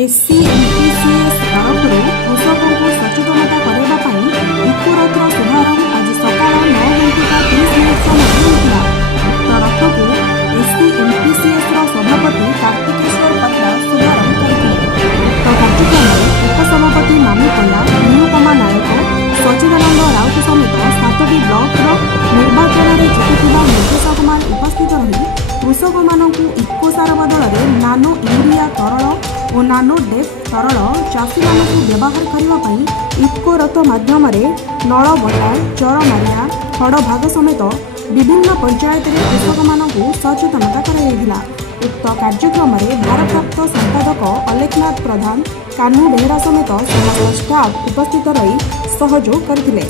SCMPCS ତରଫରୁ କୃଷକଙ୍କୁ ସଚେତନତା କରିବା ପାଇଁ ଇକୋରଥର ଶୁଭାରମ୍ଭ ଆଜି ସକାଳ 9:30 ସମୟରେ ହୋଇଥିଲା। ଉକ୍ତ ରଥକୁ SCMPCSର ସଭାପତି କାର୍ତ୍ତିକେଶ୍ୱର ପାତ୍ରା ଶୁଭାରମ୍ଭ କରିଥିଲେ। ଉକ୍ତ କାର୍ଯ୍ୟକ୍ରମରେ ଉପସଭାପତି ମାମି ପଣ୍ଡା, ନିରୁପମା ନାୟକ, ସଚିଦାନନ୍ଦ ରାଉତ ସମେତ 7ଟି ବ୍ଲକର ନିର୍ବାଚନରେ ଜିତିଥିବା ନିର୍ଦ୍ଦେଶକମାନେ ଉପସ୍ଥିତ ରହି କୃଷକମାନଙ୍କୁ ଇକୋସାର ବଦଳରେ ନାନୋ ୟୁରିଆ ତରଳ ଓ ନାନୋ ଡେପ୍ ତରଳ ଚାଷୀମାନଙ୍କୁ ବ୍ୟବହାର କରିବା ପାଇଁ ଇକୋରଥ ମାଧ୍ୟମରେ ନଳବଟା, ଚରମାରିଆ, ହଡ଼ଭାଗ ସମେତ ବିଭିନ୍ନ ପଞ୍ଚାୟତରେ କୃଷକମାନଙ୍କୁ ସଚେତନତା କରାଯାଇଥିଲା। ଉକ୍ତ କାର୍ଯ୍ୟକ୍ରମରେ ଭାରପ୍ରାପ୍ତ ସମ୍ପାଦକ ଅଲେଖନାଥ ପ୍ରଧାନ, କାହ୍ନୁ ବେହେରା ସମେତ ସମସ୍ତ ଷ୍ଟାଫ୍ ଉପସ୍ଥିତ ରହି ସହଯୋଗ କରିଥିଲେ।